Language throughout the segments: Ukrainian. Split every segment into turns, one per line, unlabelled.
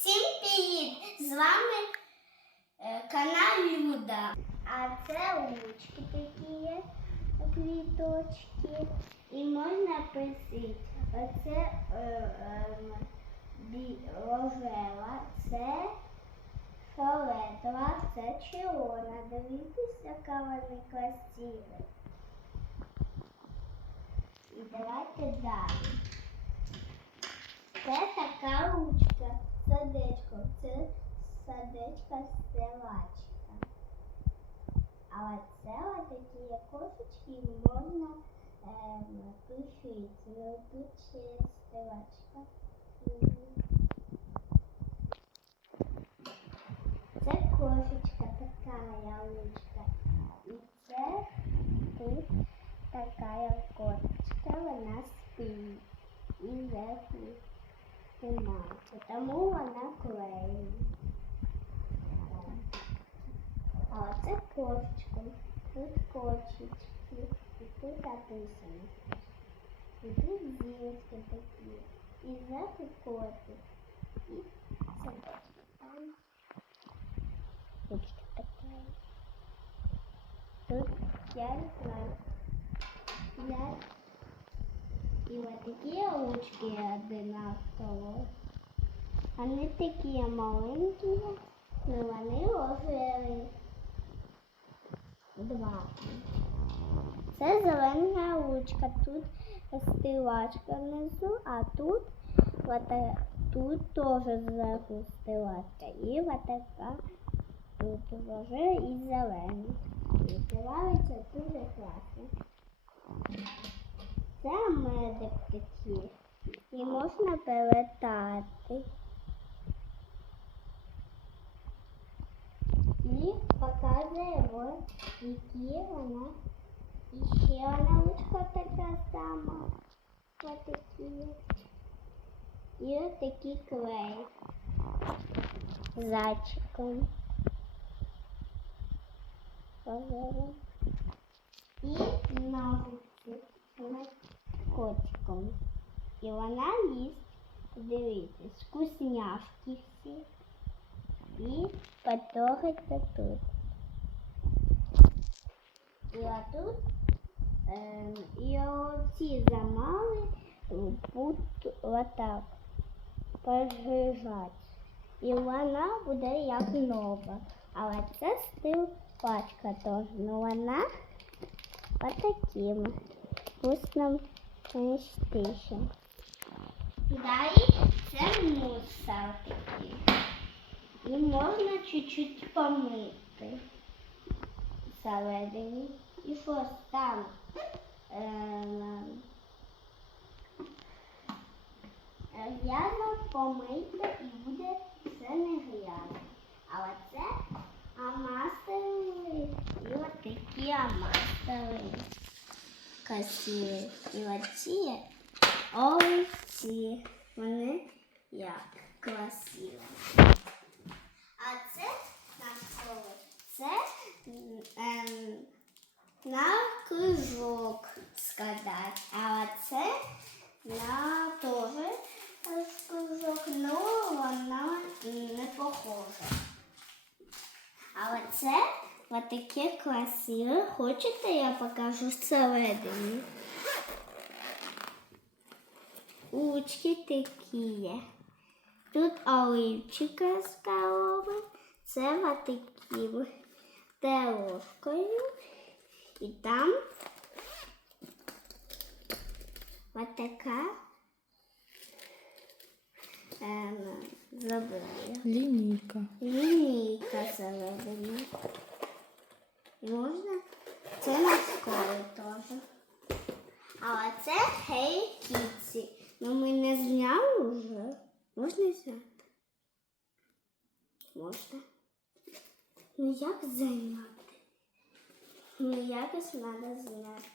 Всім привіт! З вами е, канал Люда. А це ручки такі квіточки. І можна писати. Оце е, бі- рожева, це фіолетова, це червона. Дивіться, яка вони красиві. І давайте далі. Це така ручка, сердечко, це сердечко стрілачка. А це такі кошечки можна. Ну, Тут ще стрілачка. Це кошечка така ручка. І це тут така кошечка, вона спить. І зверху тримається, тому вона клеїть. А оце кошечка. Тут кошечки. І тут написано. І тут зірочки такі. І зверху котик. І сердечко там. Ручка така. Тут я не знаю. Я і от такі ручки одинаково. Вони такі маленькі, але вони рожеві. Два. Це зелена ручка. Тут стилачка внизу, а тут вот тут теж зверху стилачка. І вот така тут рожева і зелена. Відкривається дуже класно. Це медик такі. І можна перетати. І показує ось, які вона. І ще одна ручка така сама. Ось такі. І ось клей. Зайчиком. Позором. І ножиці котиком. І вона їсть, дивіться, вкусняшки всі. І потрогайте тут. І отут ем, і оці замали будуть отак пожижати. І вона буде як нова. Але це стил пачка теж. Ну вона отаким вкусним стишем. Далі це мусор. І можна чуть-чуть помити всередині. І щось там ем, е, грязно помийте і буде все не грязно. А оце амастери і от такі амастери красиві. І оці овці. Вони як красиво. А це навколо. Це м, ем, на кружок складати. А це на теж е, кружок, ну вона не похожа. А оце отаке красиве. Хочете, я покажу всередині? Ручки такі. Тут оливчика з корови. Це отакі дорожкою. І там от така ем, забула. я.
Лінійка.
Лінійка всередині. Можна? Це школі теж. А оце Хей Кітсі. Ну ми не зняли вже. Можна зняти? Можна. Ну як зняти? Ну якось треба зняти.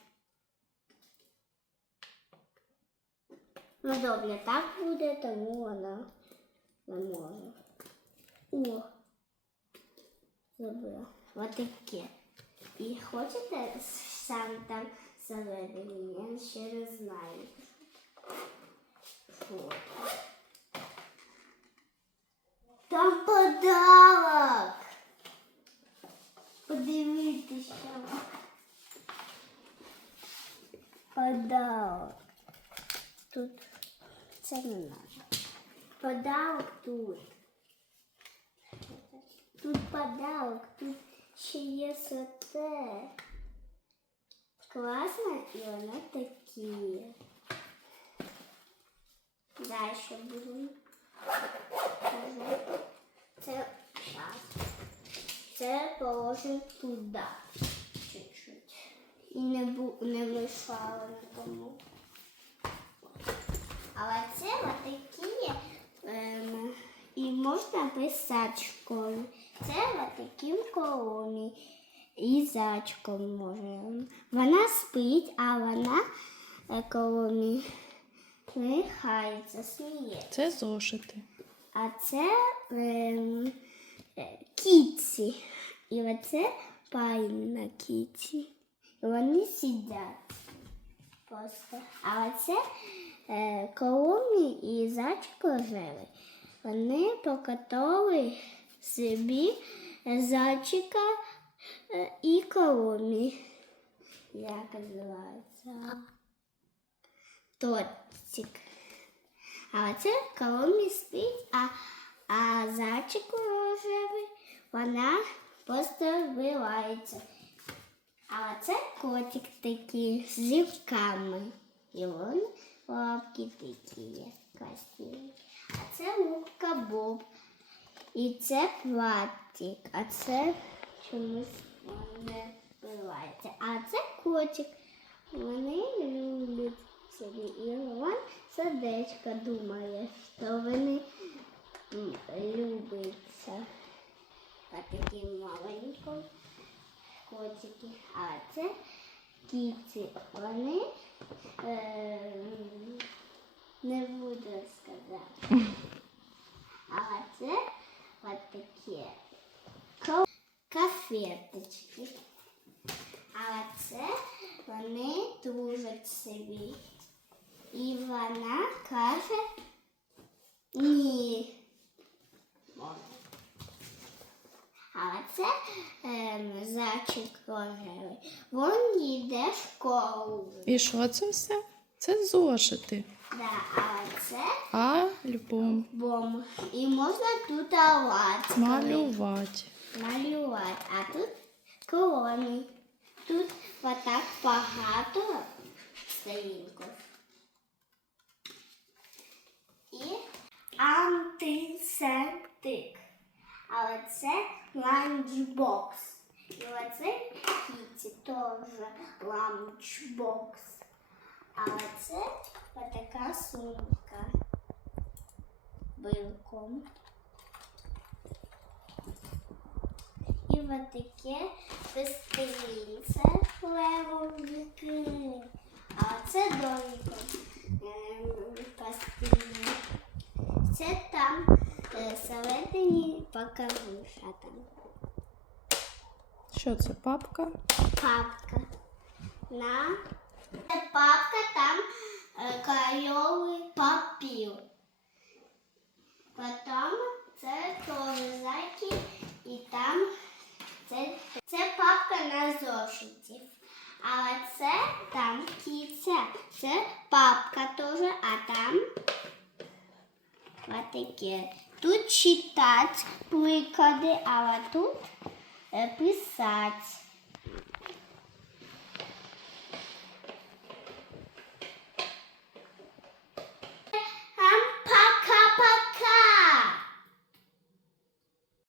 Ну добре, так буде, тому вона не може. О, забула. Вот таке. И хочет сам там всередині, я ще не знаю. Там подарок. Подивіться. Подарок. Тут це не наш. Подарок тут. Тут подарок, тут ще є соте. Класно, і воно такі. Дальше будемо. Це щас. Це положимо туди. Чуть-чуть. І не, бу, не мішало нікому. Але це отакі, ем, можна писати в школі. Це отаким колоні. І зайчиком може. Вона спить, а вона е, коло нехається, сміється.
Це зошити.
А це ем, е, кіці. І оце пальна кіці. І вони сидять просто. А оце е, коломі і зайчик рожевий. Вони покатали собі зайчика е, і коломі. Як називається? Тортик. А оце коломі спить, а, а зайчик рожевий, вона просто вбивається. А це котик такий з зірками. І вони лапки такі красиві. Це губка Боб. І це платтик, а це чомусь не вбивається. А це котик. Вони люблять собі. І він сердечко думає, що вони любляться. А такі маленькі котики. А це кіці. Вони е, не буду сказати. А це от такі кафеточки. А це вони дружать собі. І вона каже ні. А це ем, зайчик рожевий. Він йде в школу.
І що це все? Це зошити.
Да, а це
Альбом.
бом. І можна тут лацкати.
Малювати.
малювати. А тут колони. Тут отак багато сторінків. І антисептик. Але це ланчбокс. І оце кіті теж ланчбокс. Але це отака сумка. Билком. І от таке пестилінце левовики. А це доміко пастилі. Це там е, всередині покажу, що там.
Що це, папка?
Папка. На. Це папка, там е, кольоровий папір. Потім це теж зайки і там це, це папка на зошитів. А це там кіця. Це папка теж, а там отаке. Тут читати приклади, а тут е, писати.